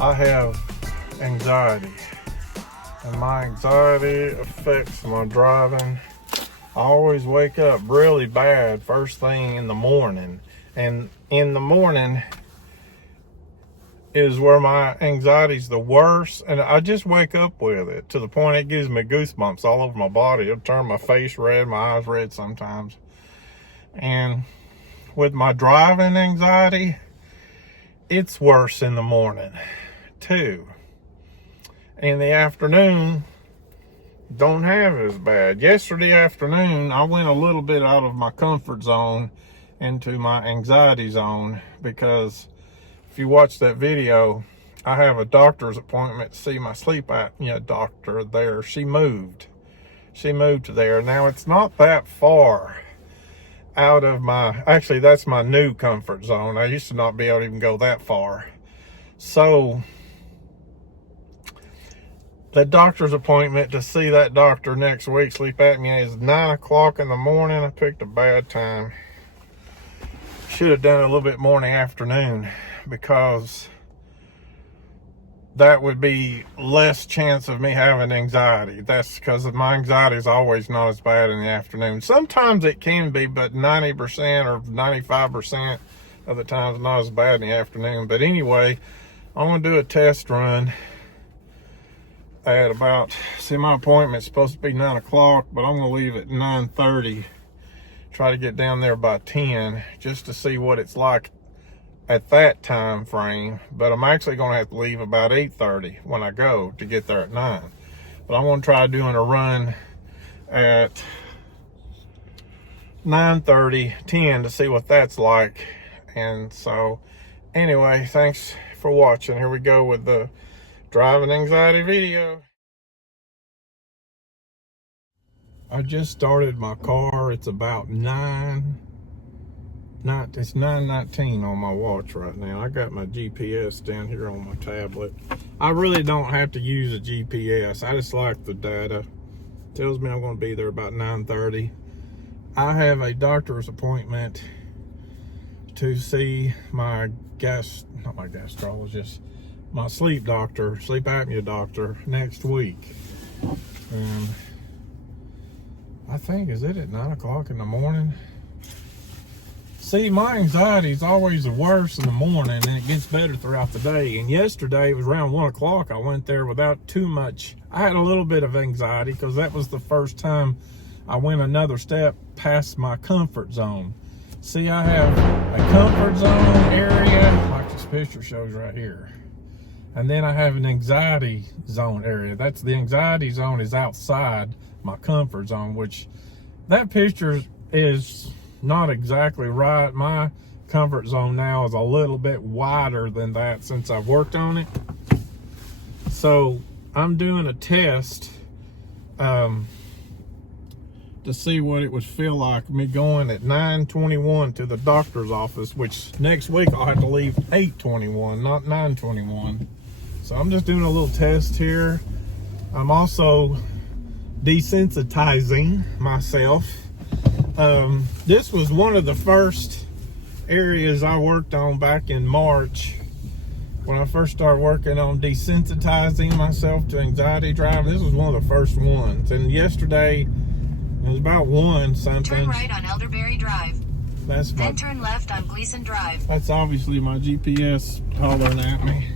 I have anxiety, and my anxiety affects my driving. I always wake up really bad first thing in the morning, and in the morning is where my anxiety's the worst, and I just wake up with it to the point it gives me goosebumps all over my body. It'll turn my face red, my eyes red sometimes. And with my driving anxiety, it's worse in the morning too. In the afternoon, don't have it as bad. Yesterday afternoon, I went a little bit out of my comfort zone into my anxiety zone, because if you watch that video, I have a doctor's appointment to see my sleep apnea doctor there. She moved to there. Now, it's not that far out of actually, that's my new comfort zone. I used to not be able to even go that far. So the doctor's appointment to see that doctor next week, sleep apnea, is 9 o'clock in the morning. I picked a bad time. Should have done it a little bit more in the afternoon, because that would be less chance of me having anxiety. That's because my anxiety is always not as bad in the afternoon. Sometimes it can be, but 90% or 95% of the times not as bad in the afternoon. But anyway, I'm going to do a test run at my appointment's supposed to be 9 o'clock, but I'm going to leave at 9:30. Try to get down there by 10 just to see what it's like at that time frame. But I'm actually going to have to leave about 8:30 when I go to get there at 9. But I'm going to try doing a run at 9:30, 10 to see what that's like. And so anyway, thanks for watching. Here we go with the driving anxiety video. I just started my car. It's about 9:19 on my watch right now. I got my GPS down here on my tablet. I really don't have to use a GPS. I just like the data. It tells me I'm going to be there about 9:30. I have a doctor's appointment to see my my sleep apnea doctor next week. And I think, is it at 9 o'clock in the morning? See, my anxiety is always the worst in the morning, and it gets better throughout the day. And yesterday, it was around 1 o'clock. I went there without too much. I had a little bit of anxiety because that was the first time I went another step past my comfort zone. See, I have a comfort zone area, like this picture shows right here. And then I have an anxiety zone area. The anxiety zone is outside my comfort zone, which that picture is not exactly right. My comfort zone now is a little bit wider than that since I've worked on it. So I'm doing a test to see what it would feel like me going at 9:21 to the doctor's office, which next week I'll have to leave 8:21, not 9:21. So I'm just doing a little test here. I'm also desensitizing myself. This was one of the first areas I worked on back in March when I first started working on desensitizing myself to anxiety driving. This was one of the first ones. And yesterday, it was about 1 something. Turn right on Elderberry Drive. Then turn left on Gleason Drive. That's obviously my GPS hollering at me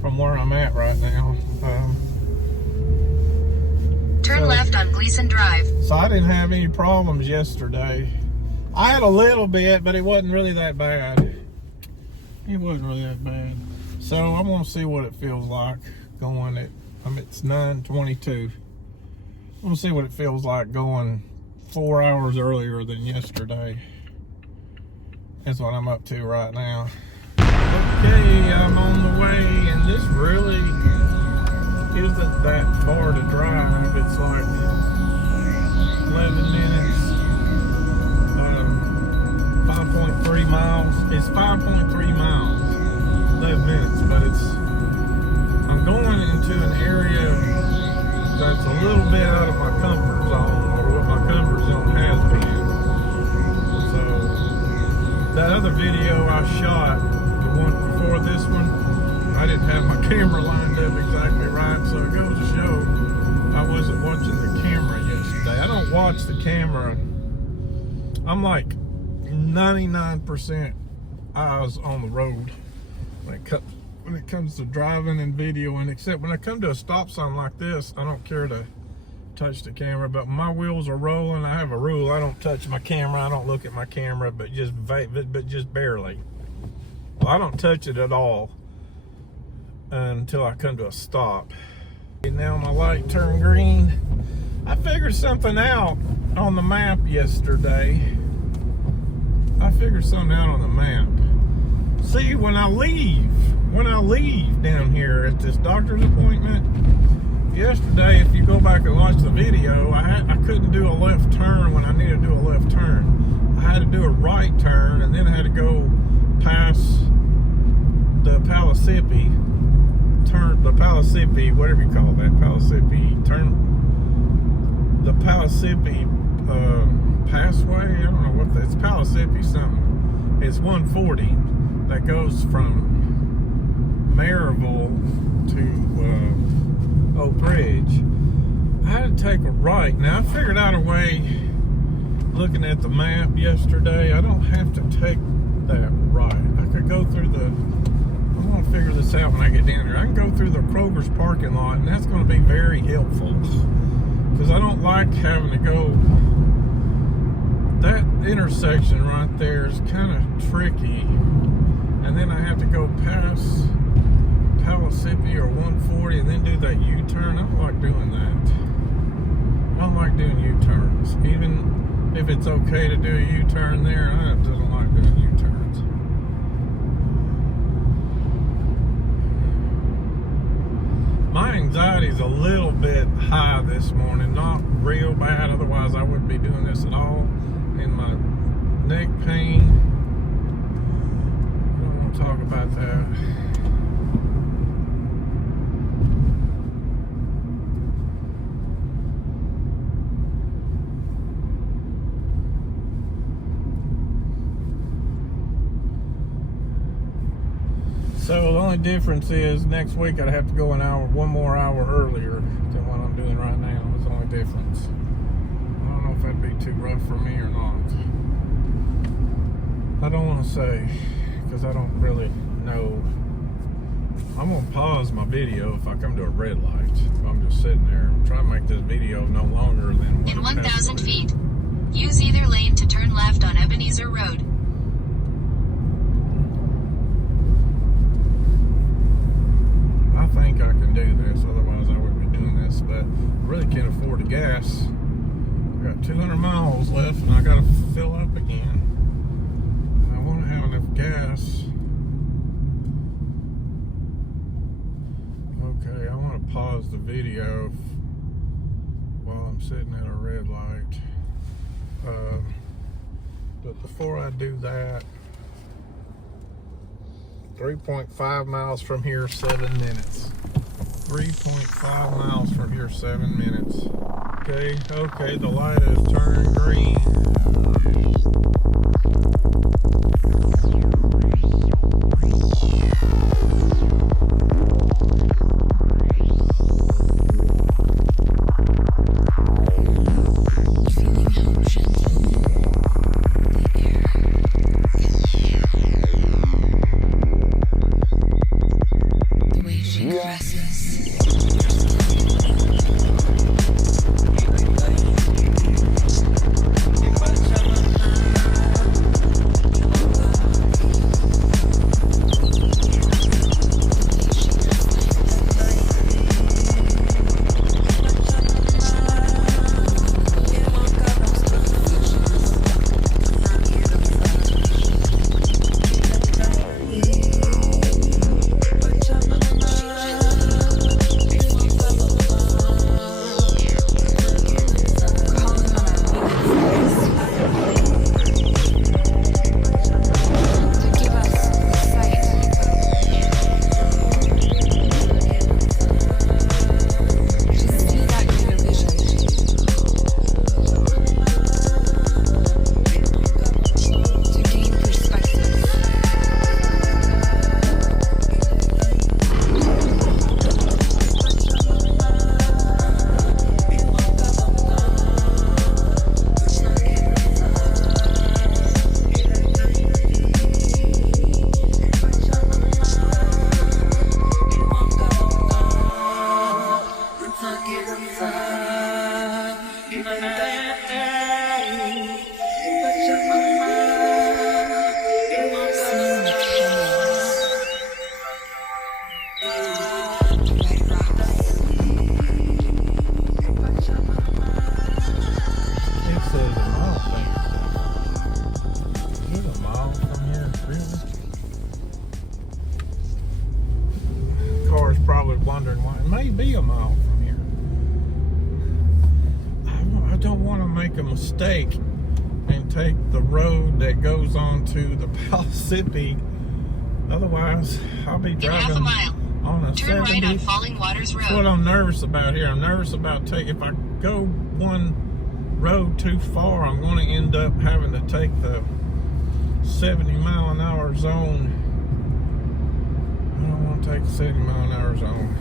from where I'm at right now. Turn left on Gleason Drive. So I didn't have any problems yesterday. I had a little bit, but it wasn't really that bad. It wasn't really that bad. So I'm gonna see what it feels like going at, it's 9:22. I'm gonna see what it feels like going 4 hours earlier than yesterday. That's what I'm up to right now. Okay, I'm on the way, and this really isn't that far to drive. It's like 11 minutes, 5.3 miles. It's 5.3 miles, 11 minutes, but I'm going into an area that's a little bit out of my comfort zone, or what my comfort zone has been. So that other video I shot, the one before this one, I didn't have my camera lined up exactly right, so it goes to show I wasn't watching the camera yesterday. I don't watch the camera. I'm like 99% eyes on the road when it comes to driving and videoing, except when I come to a stop sign like this, I don't care to touch the camera. But when my wheels are rolling, I have a rule: I don't touch my camera. I don't look at my camera, but just barely. Well, I don't touch it at all until I come to a stop. And now my light turned green. I figured something out on the map yesterday. See, when I leave down here at this doctor's appointment, yesterday, if you go back and watch the video, I couldn't do a left turn when I needed to do a left turn. I had to do a right turn, and then I had to go past the Palisippi, whatever you call that, the Palisippi Passway. I don't know what that's, Palisippi something. It's 140 that goes from Maryville to Oak Ridge. I had to take a right. Now I figured out a way, looking at the map yesterday, I don't have to take that right. I could go through I'm going to figure this out when I get down here. I can go through the Kroger's parking lot, and that's going to be very helpful, because I don't like having to go. That intersection right there is kind of tricky, and then I have to go past Palisippi or 140 and then do that U-turn. I don't like doing that. I don't like doing U-turns. Even if it's okay to do a U-turn there, I don't like doing U-turns. My anxiety's a little bit high this morning, not real bad, otherwise I wouldn't be doing this at all. And my neck pain, I don't want to talk about that. So the only difference is next week I'd have to go one more hour earlier than what I'm doing right now. That's the only difference. I don't know if that'd be too rough for me or not. I don't want to say, because I don't really know. I'm going to pause my video if I come to a red light. I'm just sitting there. I'm trying to make this video no longer than in 1,000 feet. Use either lane to turn left on Ebenezer Road. I think I can do this, otherwise I wouldn't be doing this, but I really can't afford the gas. I got 200 miles left and I got to fill up again. And I want to have enough gas. Okay, I want to pause the video while I'm sitting at a red light. But before I do that, 3.5 miles from here, 7 minutes. 3.5 miles from here, 7 minutes. Okay, the light has turned green. wondering why. It may be a mile from here. I don't want to make a mistake and take the road that goes on to the Palisippi. Otherwise, I'll be driving in half a mile. On a Turn 70. right on Falling Waters Road. That's what I'm nervous about here. I'm nervous about if I go one road too far, I'm going to end up having to take the 70-mile-an-hour zone. I don't want to take the 70-mile-an-hour zone.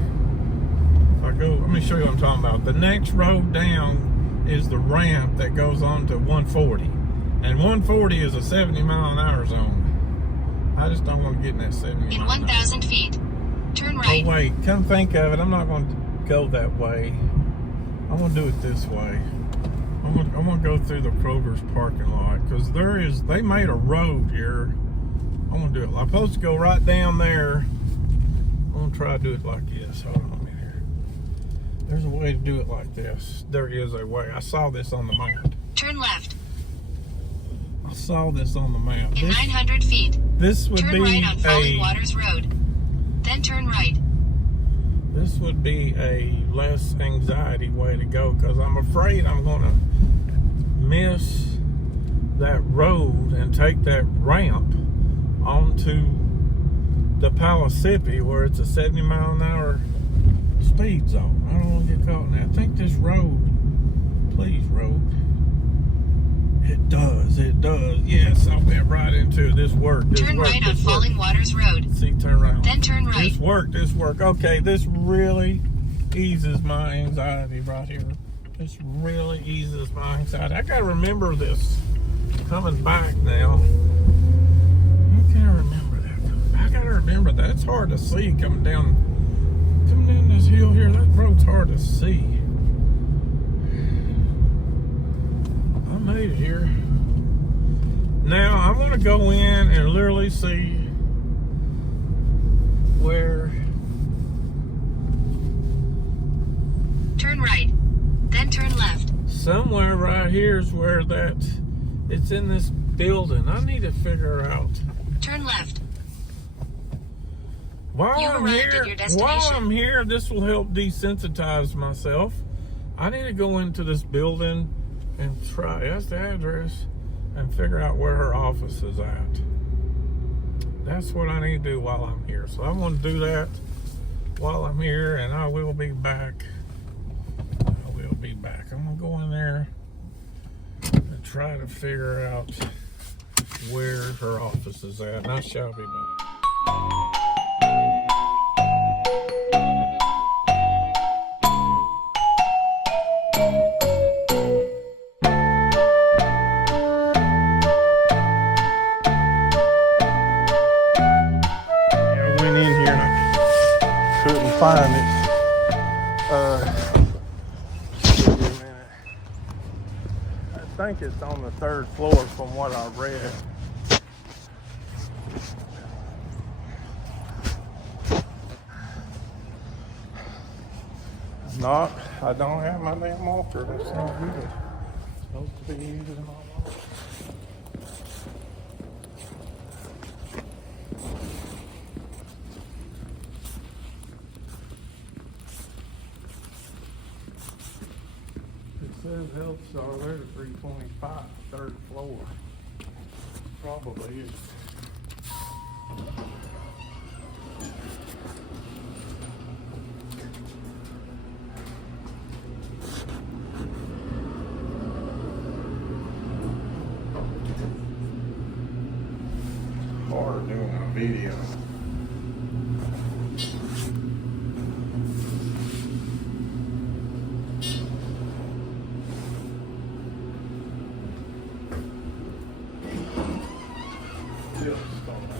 If I go, let me show you what I'm talking about. The next road down is the ramp that goes on to 140. And 140 is a 70-mile-an-hour zone. I just don't want to get in that 70 In 1,000 feet, turn right. Oh wait, come think of it, I'm not going to go that way. I'm going to do it this way. I'm going to go through the Kroger's parking lot, because they made a road here. I'm going to do it. I'm supposed to go right down there. I'm going to try to do it like this. Hold on a minute here. There's a way to do it like this. There is a way. I saw this on the map. Turn left. I saw this on the map. In 900 feet, this would turn be right on Falling Waters Road. Then turn right. This would be a less anxiety way to go, because I'm afraid I'm going to miss that road and take that ramp onto the Palisippi where it's a 70-mile-an-hour speed zone. I don't want to get caught in that. I think this road, please road, it does. Yes, I went right into this work. Turn right on Falling Waters Road. See, turn right. Then turn right. This work. Okay, this really eases my anxiety right here. This really eases my anxiety. I gotta remember this coming back now. I can't remember that. I gotta remember that. It's hard to see coming down this hill here. That road's hard to see. I made it here. Now I'm gonna go in and literally see where. Turn right, then turn left. Somewhere right here is where it's in this building. I need to figure out. Turn left. While You've I'm arrived here, at your destination. this will help desensitize myself. I need to go into this building and that's the address, and figure out where her office is at. That's what I need to do while I'm here. So I want to do that while I'm here, and I will be back. I'm gonna go in there and try to figure out where her office is at, and I shall be back. Yeah, I went in here and I couldn't find it. I think it's on the 3rd floor from what I read. Not, I don't have my damn walker. That's not good. It's supposed to be using my walker. It says Health Star there to 325, 3rd floor. Probably is. Hard doing a video.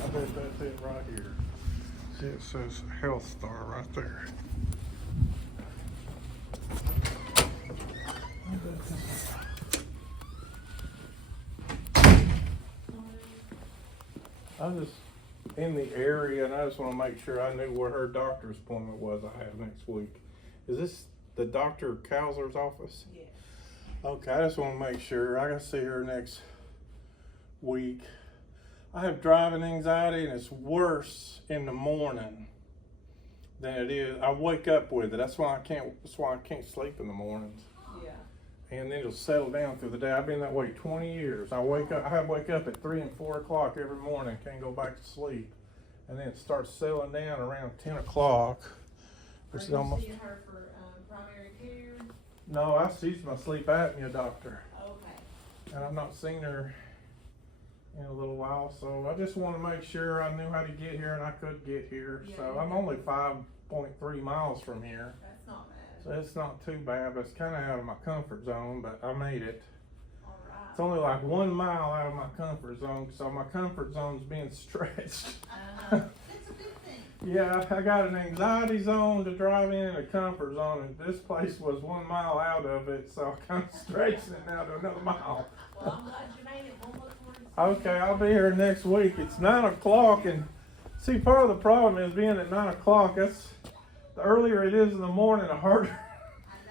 I bet that's it right here. See, it says Health Star right there. I was just in the area, and I just want to make sure I knew where her doctor's appointment was I have next week. Is this the Dr. Kowser's office? Yes. Okay, I just want to make sure. I got to see her next week. I have driving anxiety, and it's worse in the morning than it is. I wake up with it. That's why I can't sleep in the mornings. Yeah. And then it'll settle down through the day. I've been that way 20 years. I wake up at 3 and 4 o'clock every morning. Can't go back to sleep, and then it starts settling down around 10 o'clock. Which is almost. Seeing her for primary care? No, she's my sleep apnea doctor. Okay. And I've not seen her in a little while, so I just want to make sure I knew how to get here and I could get here. Yeah, So I'm only 5.3 miles from here, That's not bad. so it's not too bad, but it's kind of out of my comfort zone, but I made it. All right. It's only like 1 mile out of my comfort zone, so my comfort zone's being stretched. That's a good thing. Yeah, I got an anxiety zone to drive in and a comfort zone, and this place was 1 mile out of it, so I kind of stretched it now to another mile. Well, I'm glad you made it. We'll look forward to seeing Okay, I'll be here next week. It's 9 o'clock, and see, part of the problem is being at 9 o'clock. That's the earlier it is in the morning, the harder. I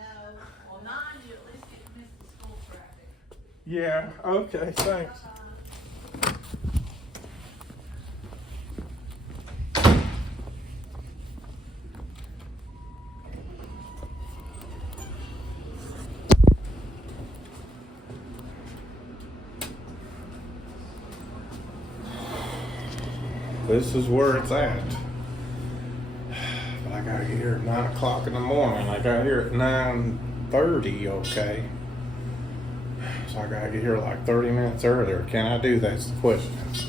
know. Well, 9, you at least get to miss the school traffic. Yeah. Okay. Thanks. This is where it's at. But I got here at 9 o'clock in the morning. I got here at 9:30, okay? So I gotta get here like 30 minutes earlier. Can I do that? That's the question. Get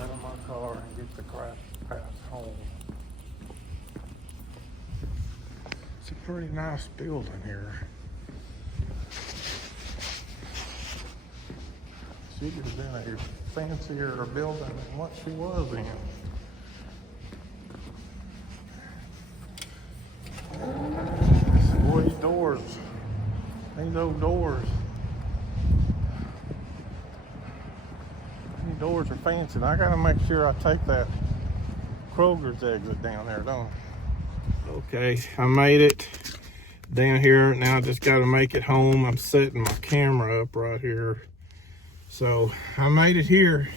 out of my car and get the crap past home. It's a pretty nice building here. She could have been a fancier building than what she was in. Boy, these doors, these old doors. These doors are fancy. And I gotta make sure I take that Kroger's exit down there, don't I? Okay, I made it down here. Now I just gotta make it home. I'm setting my camera up right here. So I made it here.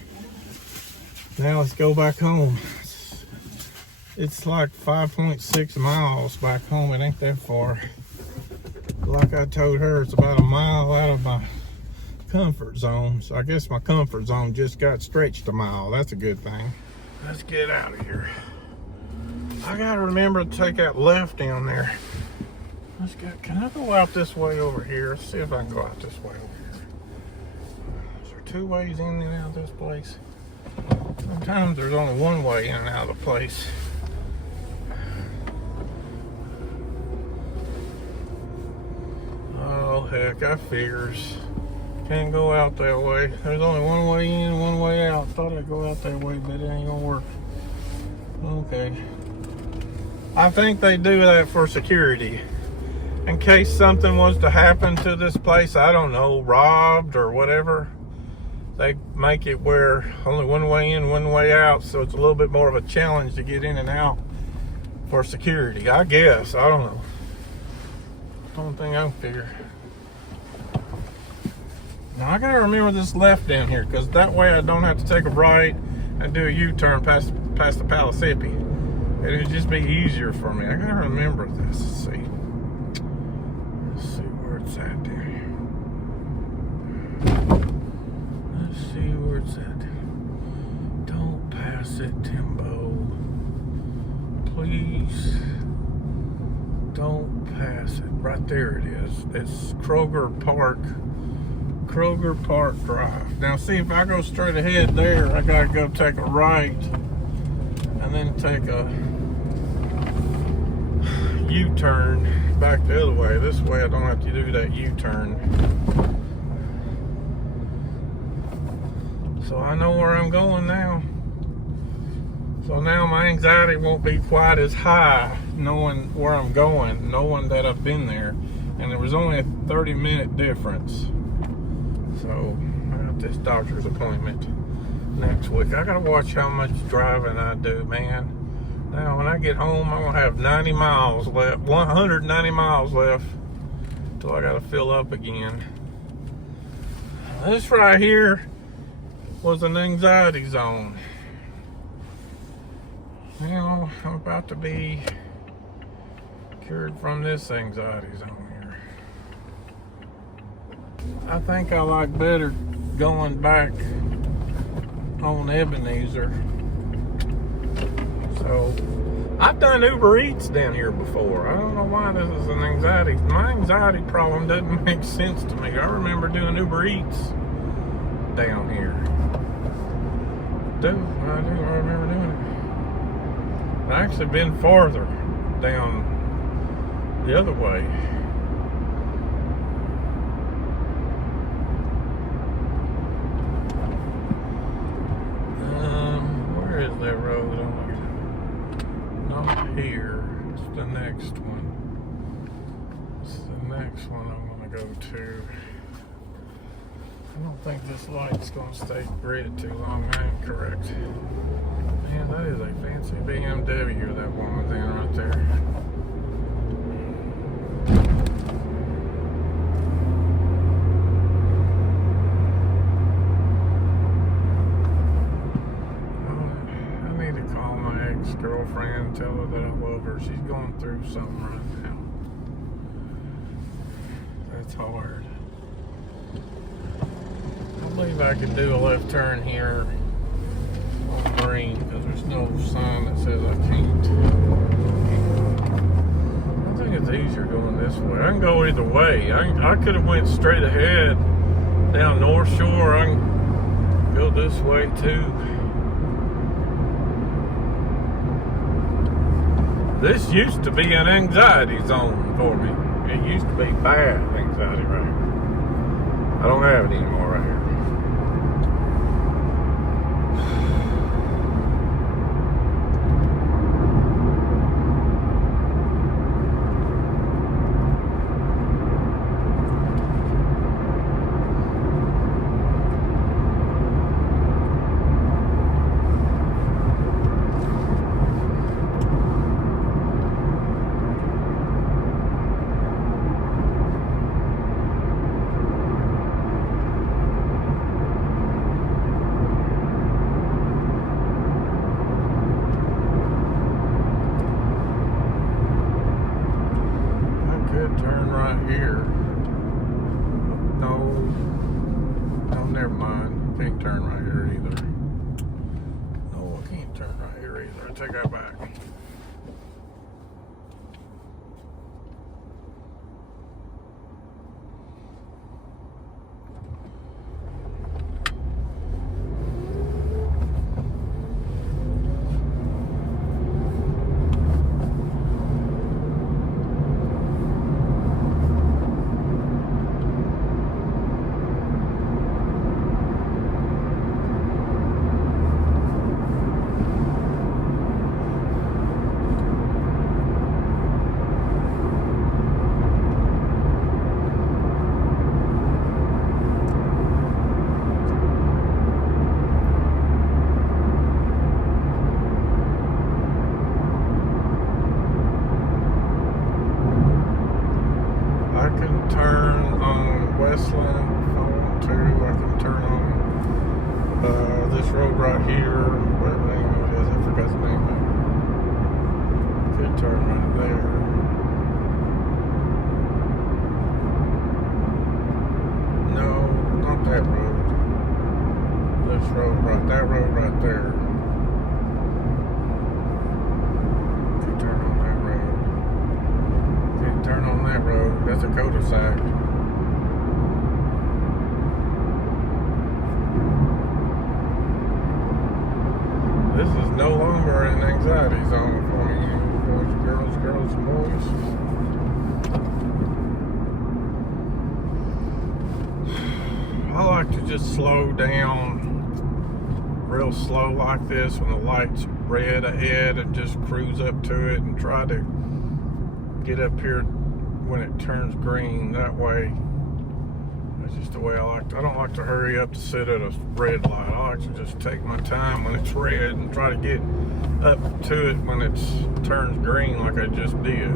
Now let's go back home. It's like 5.6 miles back home. It ain't that far. Like I told her, it's about a mile out of my comfort zone. So I guess my comfort zone just got stretched a mile. That's a good thing. Let's get out of here. I gotta remember to take that left down there. Let's go. Can I go out this way over here? Let's see if I can go out this way over here. 2 ways in and out of this place. Sometimes there's only 1 way in and out of the place. Oh heck, I figures. Can't go out that way. There's only 1 way in and 1 way out. Thought I'd go out that way, but it ain't gonna work. Okay. I think they do that for security. In case something was to happen to this place, I don't know, robbed or whatever. They make it where only 1 way in, 1 way out, so it's a little bit more of a challenge to get in and out for security, I guess. I don't know. Only thing I can figure. Now I gotta remember this left down here, because that way I don't have to take a right and do a U-turn past the Palisippi. It would just be easier for me. I gotta remember this. Let's see where it's at down here. See where it's at. Don't pass it, Timbo. Please. Don't pass it. Right there it is. It's Kroger Park Drive. Now see, if I go straight ahead there, I gotta go take a right and then take a U-turn back the other way. This way I don't have to do that U-turn. So I know where I'm going now. So now my anxiety won't be quite as high knowing where I'm going, knowing that I've been there. And there was only a 30-minute difference. So I got this doctor's appointment next week. I gotta watch how much driving I do, man. Now when I get home, I'm gonna have 90 miles left, 190 miles left till I gotta fill up again. This right here was an anxiety zone. Now I'm about to be cured from this anxiety zone here. I think I like better going back on Ebenezer. So I've done Uber Eats down here before. I don't know why this is an anxiety. My anxiety problem doesn't make sense to me. I remember doing Uber Eats down here. I remember doing it. I actually been farther down the other way. Where is that road? Not here. It's the next one. It's the next one I'm gonna go to. I don't think this light's gonna stay red too long. I am correct. Man, that is a fancy BMW that woman's in right there. Girlfriend, tell her that I love her. She's going through something right now. That's hard. I believe I can do a left turn here on green because there's no sign that says I can't. I think it's easier going this way. I can go either way. I could have went straight ahead down North Shore. I can go this way too. This used to be an anxiety zone for me. It used to be bad anxiety right here. I don't have it anymore right here. Turn right here. No, never mind. Can't turn right here either. No, I can't turn right here either. I take that back. This road right here, whatever name it is, I forgot the name of it. Could turn right there. No, not that road. This road right, that road right there. Could turn on that road. Can't turn on that road. That's a cul-de-sac. This is no longer an anxiety zone for me, boys, girls, and boys. I like to just slow down real slow like this when the light's red ahead and just cruise up to it and try to get up here when it turns green. That way, that's just the way I like to. I don't like to hurry up to sit at a red light. I like to just take my time when it's red and try to get up to it when it turns green like I just did.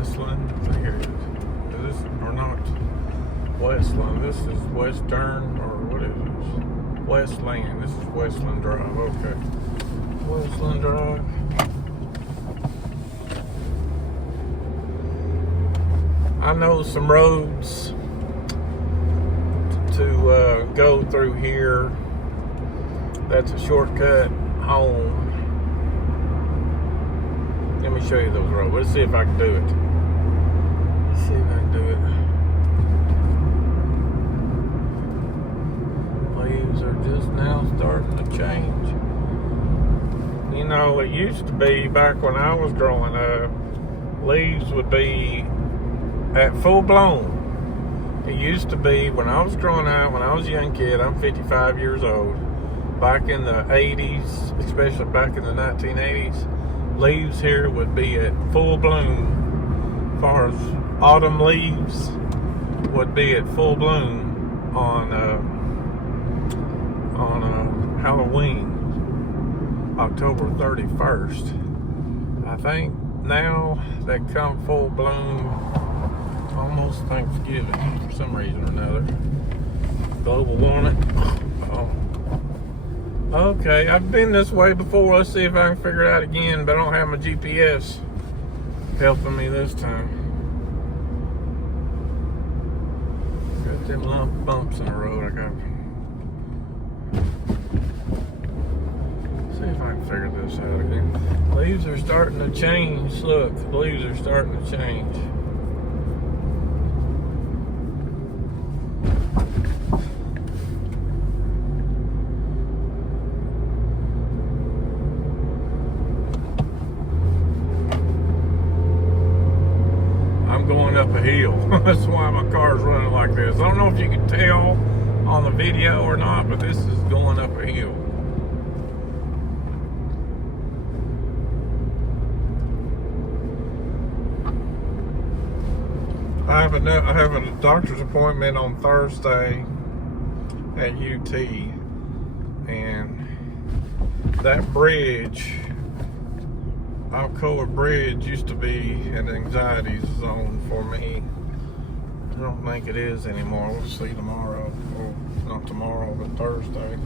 Westland. I think it is. Is this, or not Westland. This is Western, or what is this? Westland. This is Westland Drive. Okay. Westland Drive. I know some roads to go through here. That's a shortcut home. Let me show you those roads. Let's see if I can do it. Let's see if I can do it. Leaves are just now starting to change. You know, it used to be back when I was growing up, leaves would be at full blown. It used to be when I was growing up, when I was a young kid, I'm 55 years old, back in the 80s, especially back in the 1980s, leaves here would be at full bloom. As far as autumn leaves would be at full bloom on Halloween, October 31st. I think now they come full bloom almost Thanksgiving for some reason or another. Global warming. Oh. Okay, I've been this way before. Let's see if I can figure it out again, but I don't have my GPS helping me this time. Got them lump bumps in the road. I got. See if I can figure this out again. Leaves are starting to change. Look, the leaves are starting to change. Going up a hill. That's why my car's running like this. I don't know if you can tell on the video or not, but this is going up a hill. I have a doctor's appointment on Thursday at UT, and that bridge, Alcoa Bridge, used to be an anxiety zone for me. I don't think it is anymore. We'll see tomorrow. Well, not tomorrow, but Thursday.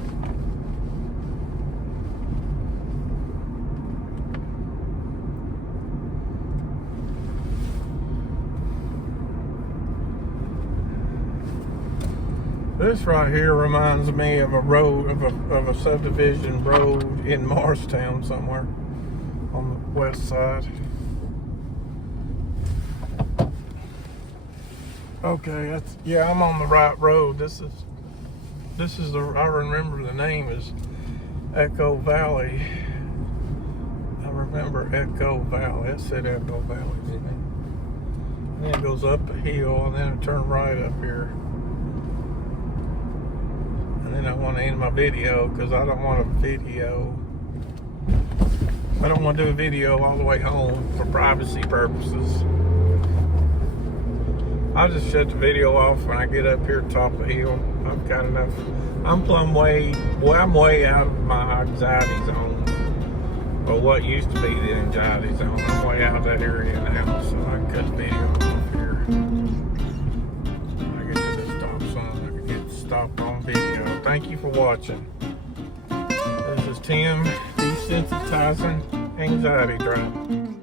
This right here reminds me of a road, of a subdivision road in Morristown somewhere on the west side. Okay, that's, yeah, I'm on the right road. This is the, I remember the name is Echo Valley. I remember Echo Valley. It said Echo Valley, didn't it? And then it goes up a hill, and then it turned right up here. And then I want to end my video because I don't want to do a video all the way home for privacy purposes. I'll just shut the video off when I get up here top of the hill. I've got enough. I'm way out of my anxiety zone. Or what used to be the anxiety zone. I'm way out of that area now, so I can cut the video off here. I get to the stop sign. I can get stopped on video. Thank you for watching. This is Tim, Desensitizing Anxiety Drive.